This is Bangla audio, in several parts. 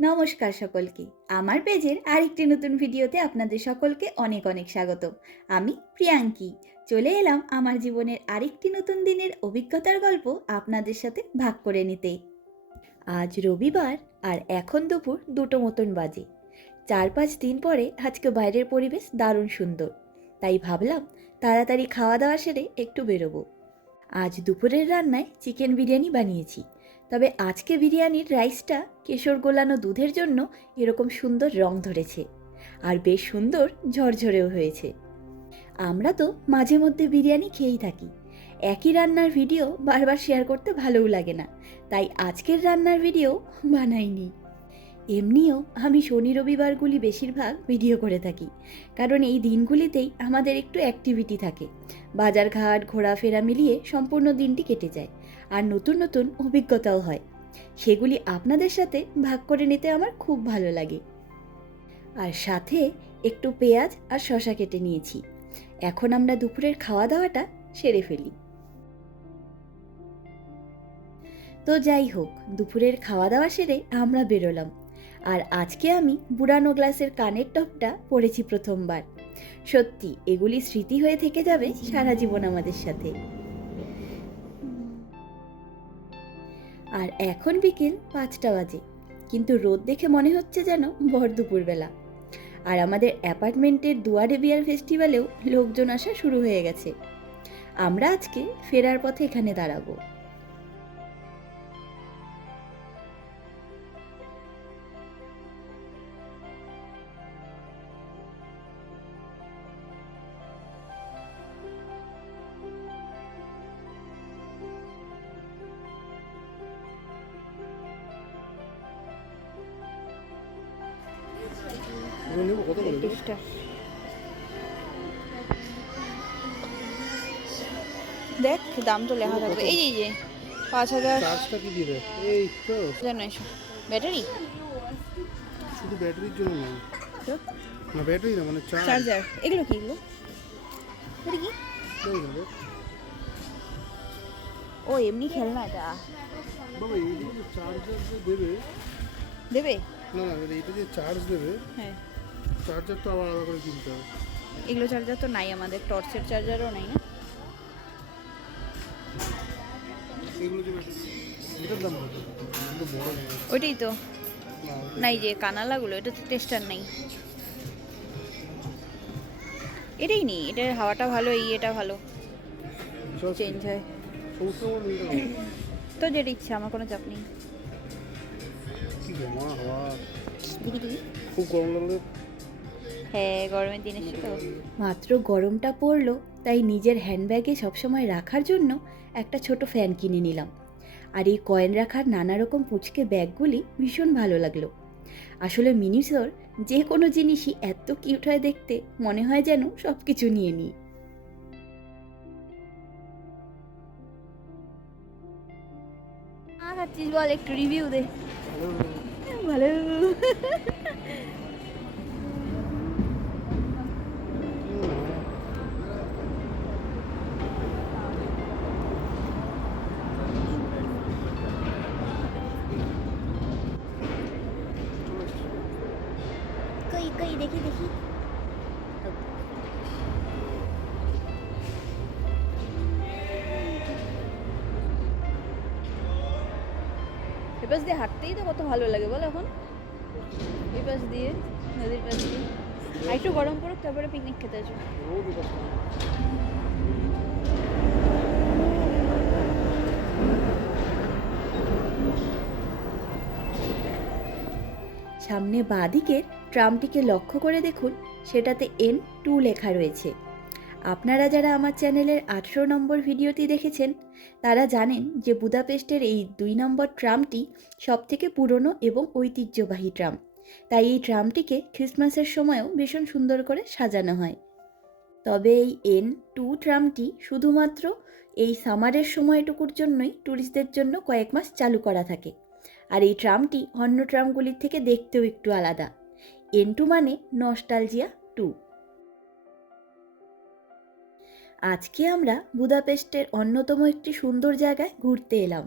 নমস্কার সকলকে। আমার পেজের আরেকটি নতুন ভিডিওতে আপনাদের সকলকে অনেক অনেক স্বাগত। আমি প্রিয়াঙ্কি। চলে এলাম আমার জীবনের আরেকটি নতুন দিনের অভিজ্ঞতার গল্প আপনাদের সাথে ভাগ করে নিতে। আজ রবিবার আর এখন দুপুর দুটো মতন বাজে। চার পাঁচ দিন পরে আজকে বাইরের পরিবেশ দারুণ সুন্দর। তাই ভাবলাম তাড়াতাড়ি খাওয়া দাওয়া সেরে একটু বেরোবো। আজ দুপুরের রান্নায় চিকেন বিরিয়ানি বানিয়েছি। তবে আজকে বিরিয়ানির রাইসটা কেশর গোলানো দুধের জন্য এরকম সুন্দর রং ধরেছে আর বেশ সুন্দর ঝরঝরেও হয়েছে। আমরা তো মাঝে মধ্যে বিরিয়ানি খেয়েই থাকি। একই রান্নার ভিডিও বারবার শেয়ার করতে ভালোও লাগে না, তাই আজকের রান্নার ভিডিও বানাইনি। এমনিও আমি শনি রবিবারগুলি বেশিরভাগ ভিডিও করে থাকি, কারণ এই দিনগুলিতেই আমাদের একটু অ্যাক্টিভিটি থাকে। বাজারঘাট, ঘোরাফেরা মিলিয়ে সম্পূর্ণ দিনটি কেটে যায়। আর নতুন নতুন অভিজ্ঞতাও হয়। সেগুলি আপনাদের সাথে ভাগ করে নিতে আমার খুব ভালো লাগে। আর সাথে একটু পেঁয়াজ আর শশা কেটে নিয়েছি। এখন আমরা দুপুরের খাওয়া দাওয়াটা সেরে ফেলি। তো যাই হোক, দুপুরের খাওয়া দাওয়া সেরে আমরা বেরোলাম। আর আজকে আমি বুড়ানো গ্লাসের কানের টপটা পরেছি প্রথমবার। সত্যি, এগুলি স্মৃতি হয়ে থেকে যাবে সারা জীবন আমাদের সাথে। আর এখন বিকেল পাঁচটা বাজে। কিন্তু রোদ দেখে মনে হচ্ছে যেন ভর দুপুরবেলা। আর আমাদের অ্যাপার্টমেন্টের দুয়ারে বিয়ার ফেস্টিভ্যালেও লোকজন আসা শুরু হয়ে গেছে। আমরা আজকে ফেরার পথে এখানে দাঁড়াবো। দেখ দাম তো লেখা থাকবে এই যে পাঁচ হাজার। চার্জটা কি দিবে? এই তো। জানো এসো ব্যাটারি? শুধু ব্যাটারির জন্য না। না ব্যাটারি না মানে চার্জ। চার্জার। এগুলো কি এগুলো? এটা কি? ও এমনি খেলনা এটা। বাবা এইগুলো চার্জার দেবে। দেবে? না না এটা যে চার্জ দেবে। হ্যাঁ। চার্জার তো আবার আলাদা করে কিনতে হবে। এগুলো চার্জার তো নাই আমাদের টর্চের চার্জারও নাই না? এগুলো যে এটার দাম কত? এগুলো বড় ওইটাই তো। নাই যে কানালাগুলো এটা তো টেস্টার নেই। এটাই নেই এটার হাওয়াটা ভালো এই এটা ভালো। চেঞ্জ হয়। তো যেটা ইচ্ছা আমার কোনো চাপ নেই। খুব গরম লাগলে হ্যাঁ গরমের দিনে তো মাত্র গরমটা পড়ল তাই নিজের হ্যান্ডব্যাগে সবসময় রাখার জন্য একটা ছোট ফ্যান কিনে নিলাম। আর এই কয়েন রাখার নানা রকম পুচকে ব্যাগগুলি ভীষণ ভালো লাগল। আসলে মিনিসর যে কোনো জিনিসই এত কিউট হয় দেখতে মনে হয় যেন সব কিছু নিয়ে নিই। খাচ্ছিস বল একটু রিভিউ দে। ভালো। হাঁটতেই তো কত ভালো লাগে, বল এখন। এই পাশ দিয়ে, নদীর পাশ দিয়ে। আর একটু গরম পড়ুক, তারপরে পিকনিক খেতে আসব। সামনে বাঁদিকের ট্রামটিকে লক্ষ্য করে দেখুন, সেটাতে এন টু লেখা রয়েছে। আপনারা যারা আমার চ্যানেলের আঠেরো নম্বর ভিডিওটি দেখেছেন, তারা জানেন যে বুদাপেস্টের এই দুই নম্বর ট্রামটি সবথেকে পুরনো এবং ঐতিহ্যবাহী ট্রাম। তাই এই ট্রামটিকে ক্রিসমাসের সময়ও ভীষণ সুন্দর করে সাজানো হয়। তবে এই এন টু ট্রামটি শুধুমাত্র এই সামারের সময়টুকুর জন্যই ট্যুরিস্টদের জন্য কয়েক মাস চালু করা থাকে। আর এই ট্রামটি অন্য ট্রামগুলির থেকে দেখতেও একটু আলাদা। এন টু মানে নস্টালজিয়া টু। আজকে আমরা বুদাপেস্টের অন্যতম একটি সুন্দর জায়গায় ঘুরতে এলাম।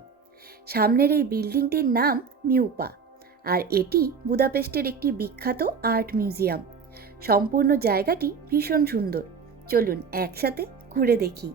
সামনের এই বিল্ডিংটির নাম মিউপা, আর এটি বুদাপেস্টের একটি বিখ্যাত আর্ট মিউজিয়াম। সম্পূর্ণ জায়গাটি ভীষণ সুন্দর। চলুন একসাথে ঘুরে দেখি।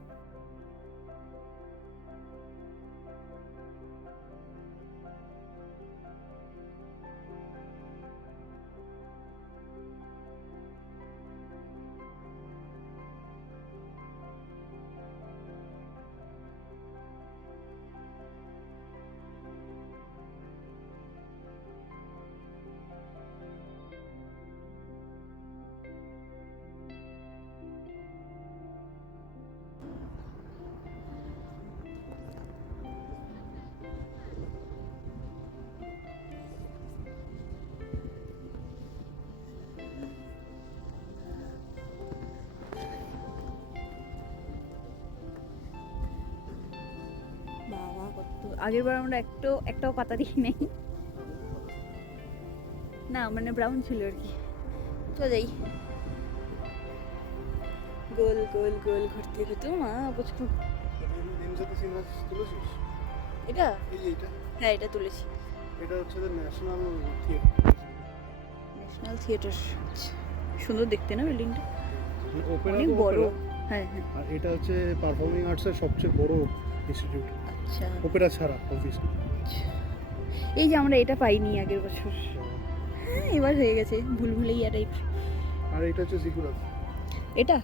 আগের বার আমরা একটাও একটাও পাতা দিই নাই। না মানে ব্রাউন ছিল আর কি। তো যাই। গোল গোল গোল ঘুরতে ঘুরতে। মা তুলেছিস? এটা? হ্যাঁ এটা তুলেছি। এটা হচ্ছে ন্যাশনাল থিয়েটার ন্যাশনাল থিয়েটার সুন্দর দেখতে না বিল্ডিংটা অনেক বড়। হ্যাঁ হ্যাঁ। আর এটা হচ্ছে পারফর্মিং আর্টসের সবচেয়ে বড় ইনস্টিটিউট আচ্ছা। ওপেরা ছাড়া অবভিয়াসলি এই যে আমরা এটা পাইনি আগের বছর। হ্যাঁ এবার হয়ে গেছে ভুল ভুলেইয়া টাইপ আর এটা হচ্ছে জিকুরা এটা? এটা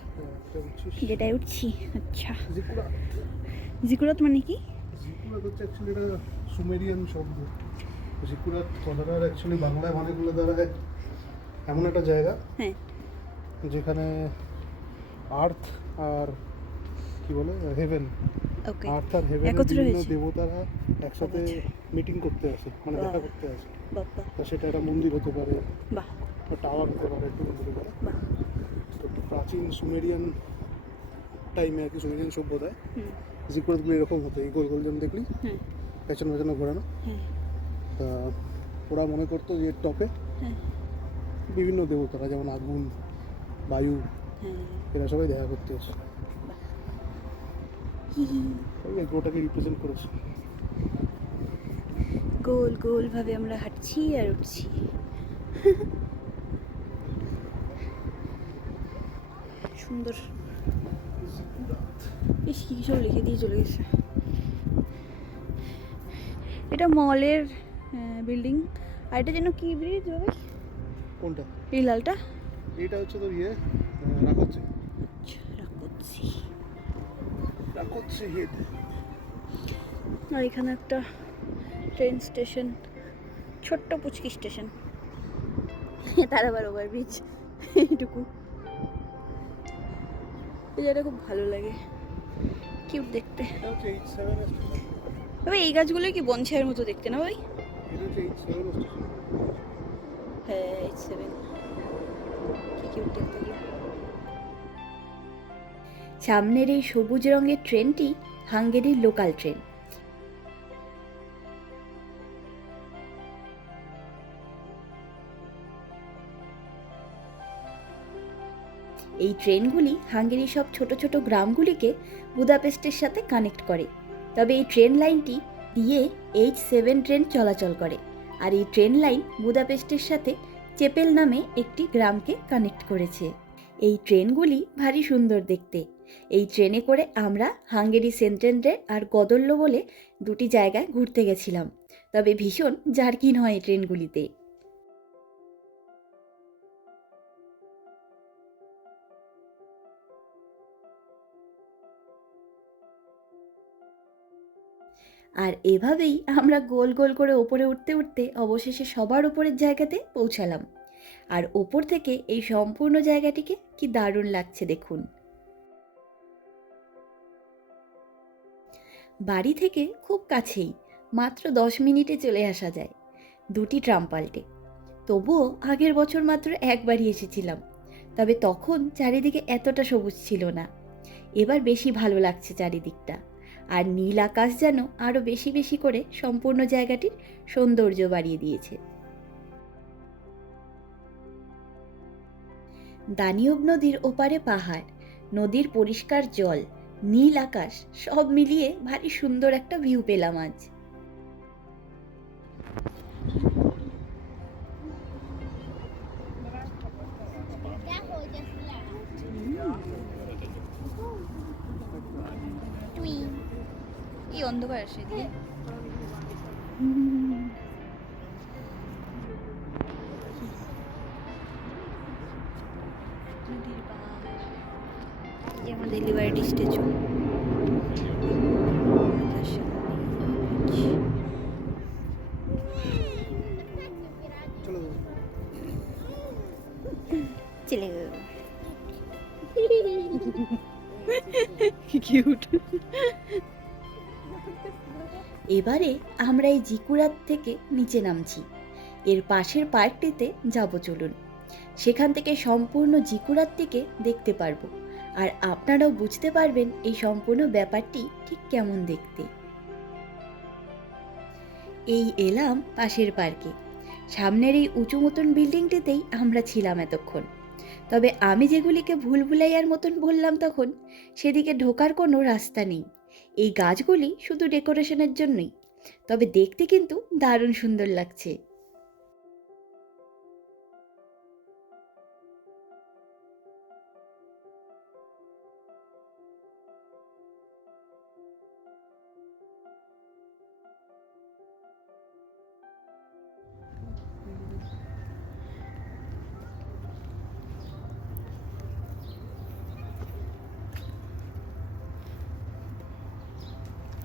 যেটাই উঠছি আচ্ছা। জিকুরা জিকুরাত মানে কি? জিকুরাত হচ্ছে অ্যাকচুয়ালি এটা সুমেরিয়ান শব্দ। জিকুরাত কথাটার অ্যাকচুয়ালি বাংলায় মানে করলে দাঁড়ায় এমন একটা জায়গা। হ্যাঁ। যেখানে আর্থ আর কি বলে? হেভেন আর্থ আর হেভেন বিভিন্ন দেবতারা একসাথে। মিটিং করতে আসে মানে দেখা করতে আসে। বাবা সেটা একটা মন্দির হতে পারে বা টাওয়ার হতে পারে একটু হতে পারে। তো প্রাচীন সুমেরিয়ান টাইমে আর কি সুমেরিয়ান সভ্যতায় হুম। জিকুরাতগুলো এরকম হতো এই গোল গোল যেমন দেখলি পেছনে পেছনে ঘোরানো। হ্যাঁ। তা ওরা মনে করতো যে এর টপে হ্যাঁ। বিভিন্ন দেবতারা যেমন আগুন বায়ু হ্যাঁ। এরা সবাই দেখা করতে আসে। হি হি। ওই আর কি ওটাকে রিপ্রেজেন্ট করেছে। গোল গোল ভাবে আমরা হাঁটছি আর উঠছি। সুন্দর। ইস কি সব লিখে দিয়ে চলে গেছে। এটা মলের বিল্ডিং আর এটা যেন কি ব্রিজ হবে? কোনটা? এই লালটা। এটা হচ্ছে তো ইয়ে? হেড আর এখানে একটা ট্রেন স্টেশন ছোট্ট পুচকি স্টেশন তার আবার ওভারব্রিজ এইটুকু। এই জায়গাটা খুব ভালো লাগে। কিউট দেখতে। তবে এই গাছগুলো কি বনসাইয়ের মতো দেখতে না ভাই? হ্যাঁ এইট সেভেন কি কিউট দেখতে। সামনের এই সবুজ রঙের ট্রেনটি হাঙ্গেরির লোকাল ট্রেন। এই ট্রেনগুলি হাঙ্গেরির সব ছোট ছোট গ্রামগুলিকে বুদাপেস্টের সাথে কানেক্ট করে। তবে এই ট্রেন লাইনটি দিয়ে এইচ সেভেন ট্রেন চলাচল করে আর এই ট্রেন লাইন বুদাপেস্টের সাথে চেপেল নামে একটি গ্রামকে কানেক্ট করেছে। এই ট্রেনগুলি ভারী সুন্দর দেখতে। এই ট্রেনে করে আমরা হাঙ্গেরি সেন্টেন্ডে আর গদল্য বলে দুটি জায়গায় ঘুরতে গেছিলাম। তবে ভীষণ জার্কিন হয় এই ট্রেনগুলিতে। আর এভাবেই আমরা গোল গোল করে ওপরে উঠতে উঠতে অবশেষে সবার ওপরের জায়গাতে পৌঁছালাম। আর ওপর থেকে এই সম্পূর্ণ জায়গাটিকে কি দারুণ লাগছে দেখুন। বাড়ি থেকে খুব কাছেই, মাত্র দশ মিনিটে চলে আসা যায়, দুটি ট্রাম পাল্টে। তবুও আগের বছর মাত্র একবারই এসেছিলাম, তবে তখন চারিদিকে এতটা সবুজ ছিল না। এবার বেশি ভালো লাগছে চারিদিকটা, আর নীল আকাশ যেন আরও বেশি বেশি করে সম্পূর্ণ জায়গাটির সৌন্দর্য বাড়িয়ে দিয়েছে। দানিয়ব নদীর ওপারে পাহাড়, নদীর পরিষ্কার জল নীল আকাশ সব মিলিয়ে ভারী সুন্দর একটা ভিউ পেলাম আজ। এই অন্ধকার সেদিকে হ্যাঁ। লিবার্টি স্ট্যাচু চলে গেল। কিউট এবারে আমরা এই জিকুরাত থেকে নিচে নামছি। এর পাশের পার্কটিতে যাব চলুন। সেখান থেকে সম্পূর্ণ জিকুরাতটিকে দেখতে পারব। আর আপনারাও বুঝতে পারবেন এই সম্পূর্ণ ব্যাপারটি ঠিক কেমন দেখতে। এই এলাম পাশের পার্কে। সামনের এই উঁচু মতন বিল্ডিংটিতেই আমরা ছিলাম এতক্ষণ। তবে আমি যেগুলিকে ভুল ভুলাইয়ার মতন বললাম তখন, সেদিকে ঢোকার কোনো রাস্তা নেই। এই গাছগুলি শুধু ডেকোরেশনের জন্যই। তবে দেখতে কিন্তু দারুণ সুন্দর লাগছে।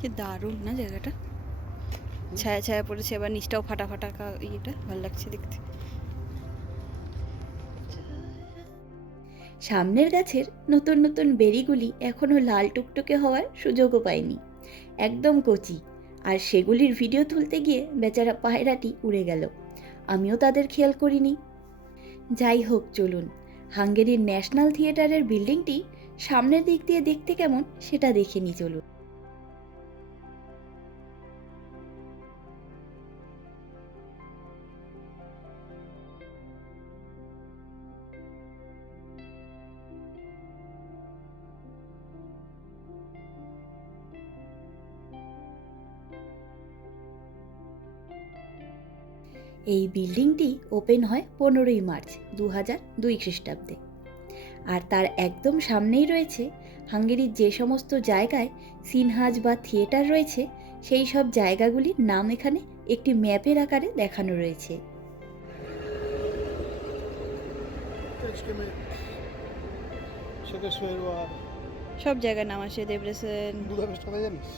কি দারুণ না জায়গাটা? ছায়া ছায়া পড়েছে, এবার নিচটাও ফাটা ফাটা ইয়েটা, ভালো লাগছে দেখতে। সামনের গাছের নতুন নতুন বেরিগুলি এখনও লাল টুকটুকে হওয়ার সুযোগও পায়নি। একদম কচি। আর সেগুলির ভিডিও তুলতে গিয়ে বেচারা পায়রাটি উড়ে গেল। আমিও তাদের খেয়াল করিনি। যাই হোক, চলুন। হাঙ্গেরির ন্যাশনাল থিয়েটারের বিল্ডিংটি সামনের দিক দিয়ে দেখতে কেমন, সেটা দেখে নি চলুন। এই বিল্ডিংটি ওপেন হয় পনেরোই মার্চ দু হাজার দুই খ্রিস্টাব্দে। আর তার একদম সামনেই রয়েছে হাঙ্গেরির যে সমস্ত জায়গায় সিনহাজ বা থিয়েটার রয়েছে সেই সব জায়গাগুলির নাম এখানে একটি ম্যাপের আকারে দেখানো রয়েছে। সব জায়গার নাম আছে দেবরেসেন। জানিস?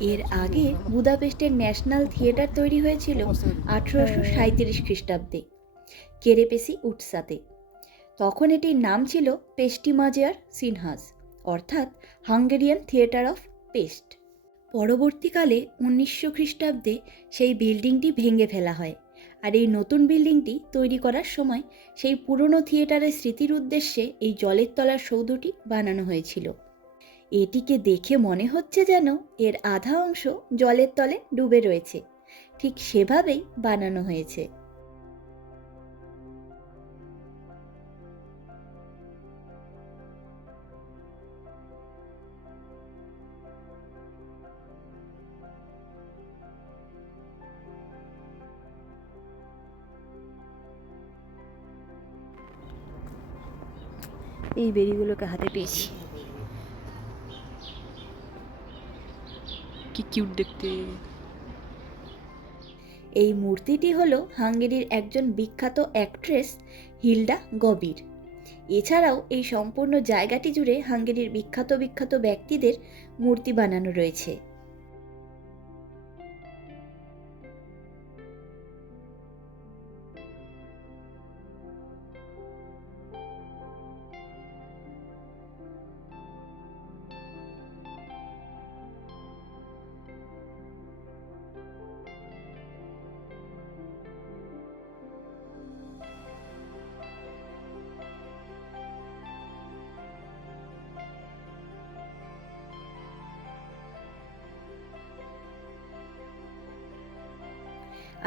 এর আগে বুদাপেস্টের ন্যাশনাল থিয়েটার তৈরি হয়েছিল আঠেরোশো সাঁত্রিশ খ্রিস্টাব্দে, কেরেপেসি উটসাতে। তখন এটির নাম ছিল পেস্টিমাজিয়ার সিনহাস, অর্থাৎ হাঙ্গেরিয়ান থিয়েটার অফ পেস্ট। পরবর্তীকালে উনিশশো খ্রিস্টাব্দে সেই বিল্ডিংটি ভেঙে ফেলা হয় আর এই নতুন বিল্ডিংটি তৈরি করার সময় সেই পুরনো থিয়েটারের স্মৃতির উদ্দেশ্যে এই জলের তলার সৌধটি বানানো হয়েছিল। এটিকে দেখে মনে হচ্ছে যেন এর আধা অংশ জলের তলে ডুবে রয়েছে। ঠিক সেভাবেই বানানো হয়েছে। এই বেরিগুলোকে হাতে পেয়েছি। কি কিউট দেখতে। এই মূর্তিটি হলো হাঙ্গেরির একজন বিখ্যাত অ্যাক্ট্রেস হিলডা গবির। এছাড়াও এই সম্পূর্ণ জায়গাটি জুড়ে হাঙ্গেরির বিখ্যাত বিখ্যাত ব্যক্তিদের মূর্তি বানানো রয়েছে।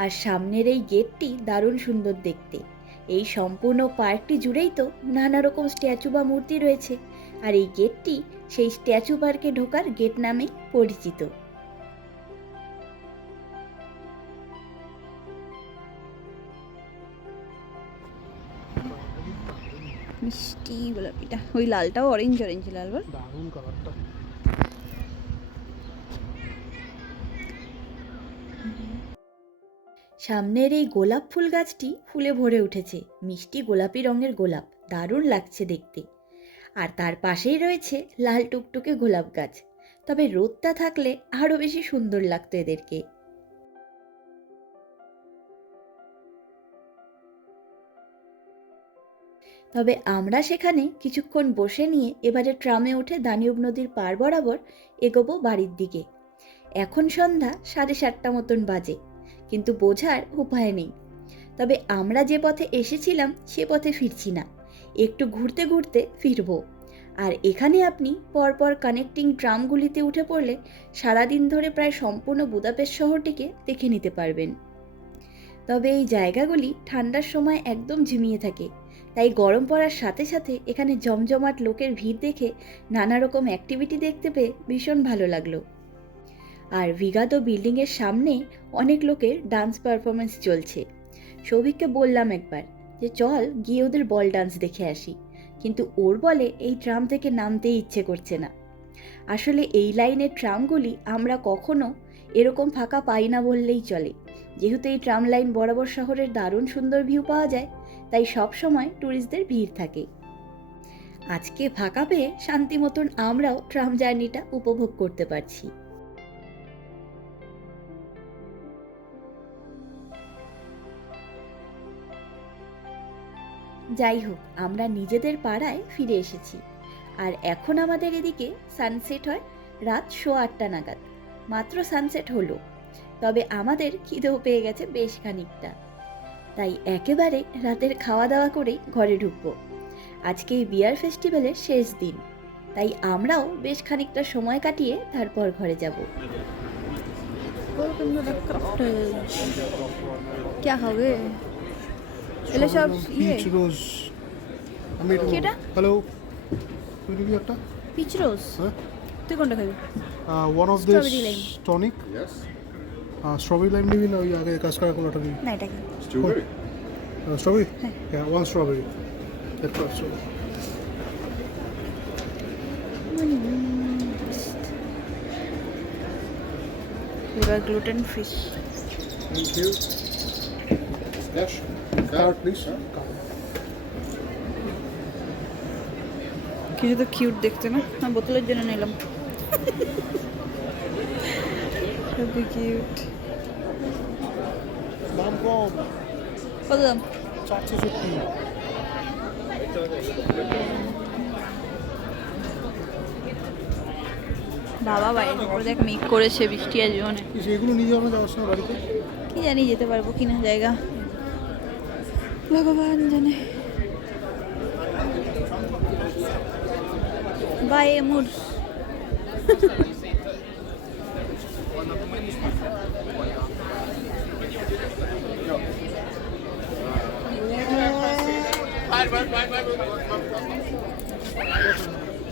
আর সামনের এই গেটটি দারুণ সুন্দর দেখতে। এই সম্পূর্ণ পার্কটি জুড়েই তো নানা রকম স্ট্যাচু বা মূর্তি রয়েছে, আর এই গেটটি সেই স্ট্যাচু পার্কে ঢোকার গেট নামেই পরিচিত। মিষ্টি গোলাপিটা, ওই লালটাও অরেঞ্জ অরেঞ্জ লাল বল। দারুণ কালারটা সামনের এই গোলাপ ফুল গাছটি ফুলে ভরে উঠেছে। মিষ্টি গোলাপি রঙের গোলাপ। দারুণ লাগছে দেখতে। আর তার পাশেই রয়েছে লাল টুকটুকে গোলাপ গাছ। তবে রোদটা থাকলে আরও বেশি সুন্দর লাগতো এদেরকে। তবে আমরা সেখানে কিছুক্ষণ বসে নিয়ে এবারে ট্রামে উঠে দানিউব নদীর পার বরাবর এগোবো বাড়ির দিকে। এখন সন্ধ্যা সাড়ে সাতটা মতন বাজে। কিন্তু বোঝার উপায় নেই। তবে আমরা যে পথে এসেছিলাম, সে পথে ফিরছি না। একটু ঘুরতে ঘুরতে ফিরব। আর এখানে আপনি পরপর কানেক্টিং ট্রামগুলিতে উঠে পড়লে সারাদিন ধরে প্রায় সম্পূর্ণ বুদাপেস্ট শহরটিকে দেখে নিতে পারবেন। তবে এই জায়গাগুলি ঠান্ডার সময় একদম ঝিমিয়ে থাকে। তাই গরম পড়ার সাথে সাথে এখানে জমজমাট লোকের ভিড় দেখে নানা রকম অ্যাক্টিভিটি দেখতে পেয়ে ভীষণ ভালো লাগল। আর ভিগাতো বিল্ডিংয়ের সামনে অনেক লোকের ডান্স পারফরমেন্স চলছে। সৌভিককে বললাম একবার যে, চল গিয়ে ওদের বল ডান্স দেখে আসি। কিন্তু ওর বলে এই ট্রাম থেকে নামতেই ইচ্ছে করছে না। আসলে এই লাইনের ট্রামগুলি আমরা কখনো এরকম ফাঁকা পাই না বললেই চলে। যেহেতু এই ট্রাম লাইন বরাবর শহরের দারুণ সুন্দর ভিউ পাওয়া যায়, তাই সব সময় ট্যুরিস্টদের ভিড় থাকে। আজকে ফাঁকা পেয়ে শান্তি মতন আমরাও ট্রাম জার্নিটা উপভোগ করতে পারছি। যাই হোক আমরা নিজেদের পাড়ায় ফিরে এসেছি। আর এখন আমাদের এদিকে সানসেট হয় রাত শো আটটা নাগাদ। মাত্র সানসেট হলো। তবে আমাদের খিদেও পেয়ে গেছে বেশ খানিকটা। তাই একেবারে রাতের খাওয়া দাওয়া করেই ঘরে ঢুকবো। আজকে এই বিয়ার ফেস্টিভ্যালের শেষ দিন। তাই আমরাও বেশ খানিকটা সময় কাটিয়ে তারপর ঘরে যাব। क्या হবে এগুলো সব ইয়ে পিচ রোজ আমি এটা কি এটা? হ্যালো তুই নিবি একটা পিচ রোজ হ্যাঁ তুই কোনটা খাবি one of this. Tonic strawberry lime নিবি না ওই আগে কাজ করা কোনোটা নিবি না এটা কি Strawberry? স্ট্রবেরি হ্যাঁ। ওয়ান স্ট্রবেরি একটা strawberry. এবার gluten free Thank you. Yes. Card, please. কিছু তো কিউট দেখতে না? আমি বোতলের জন্য নিলাম। খুবই কিউট দাম কম। কত দাম? চারশো সত্যি বাবা বাইরে করে দেখ মেঘ করেছে বৃষ্টি মানে সেগুলো নিয়ে যাব না যাওয়ার সময় বাড়িতে? কি জানি যেতে পারব কিনা জায়গা। ভগবান জানে বাই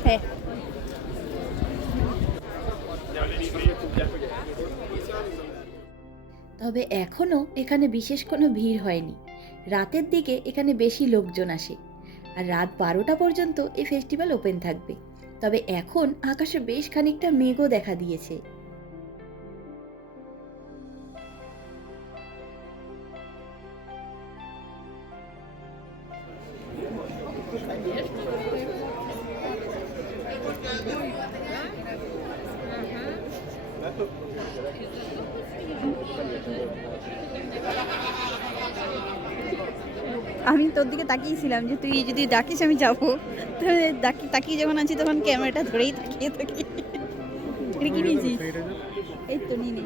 হ্যাঁ তবে এখনও এখানে বিশেষ কোনো ভিড় হয়নি। রাতের দিকে এখানে বেশি লোকজন আসে। আর রাত বারোটা পর্যন্ত এই ফেস্টিভ্যাল ওপেন থাকবে। তবে এখন আকাশে বেশ খানিকটা মেঘও দেখা দিয়েছে। তাকিয়েছিলাম যে তুই যদি ডাকিস আমি যাব। তাহলে তাকিয়ে যখন আছি তখন ক্যামেরাটা ধরেই তাকিয়ে থাকি। এটা কি নিয়েছিস? এই তো নিয়ে।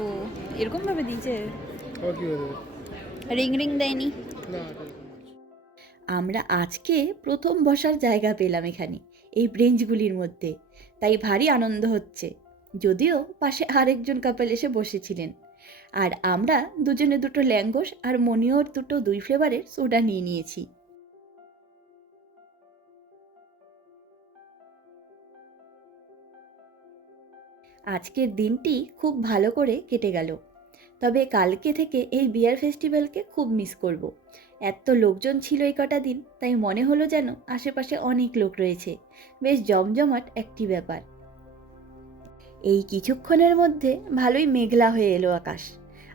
ও এরকম ভাবে দিয়েছে রিং রিং দেয়নি। আমরা আজকে প্রথম বসার জায়গা পেলাম এখানে এই ব্রেঞ্চগুলির মধ্যে। তাই ভারী আনন্দ হচ্ছে। যদিও পাশে আরেকজন কাপল এসে বসেছিলেন। আর আমরা দুজনে দুটো ল্যাঙ্গোস আর মনিওর দুটো দুই ফ্লেভারের সোডা নিয়ে নিয়েছি। আজকের দিনটি খুব ভালো করে কেটে গেল। তবে কালকে থেকে এই বিয়ার ফেস্টিভ্যালকে খুব মিস করব। এত লোকজন ছিল এই কটা দিন, তাই মনে হলো যেন আশেপাশে অনেক লোক রয়েছে। বেশ জমজমাট একটি ব্যাপার। এই কিছুক্ষণের মধ্যে ভালোই মেঘলা হয়ে এলো আকাশ।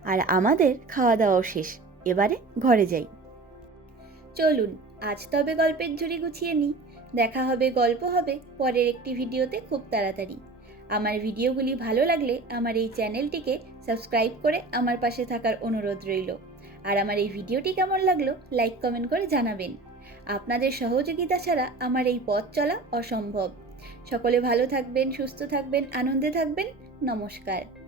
আর আমাদের খাওয়া দাওয়াও শেষ। এবারে ঘরে যাই। চলুন, আজ তবে গল্পের ঝুড়ি গুছিয়ে নিই। দেখা হবে, গল্প হবে, পরের একটি ভিডিওতে খুব তাড়াতাড়ি। আমার ভিডিওগুলি ভালো লাগলে আমার এই চ্যানেলটিকে সাবস্ক্রাইব করে আমার পাশে থাকার অনুরোধ রইল। আর আমার এই ভিডিওটি কেমন লাগল, লাইক, কমেন্ট করে জানাবেন। আপনাদের সহযোগিতা ছাড়া আমার এই পথ চলা অসম্ভব। সকলে ভালো থাকবেন, সুস্থ থাকবেন, আনন্দে থাকবেন। নমস্কার।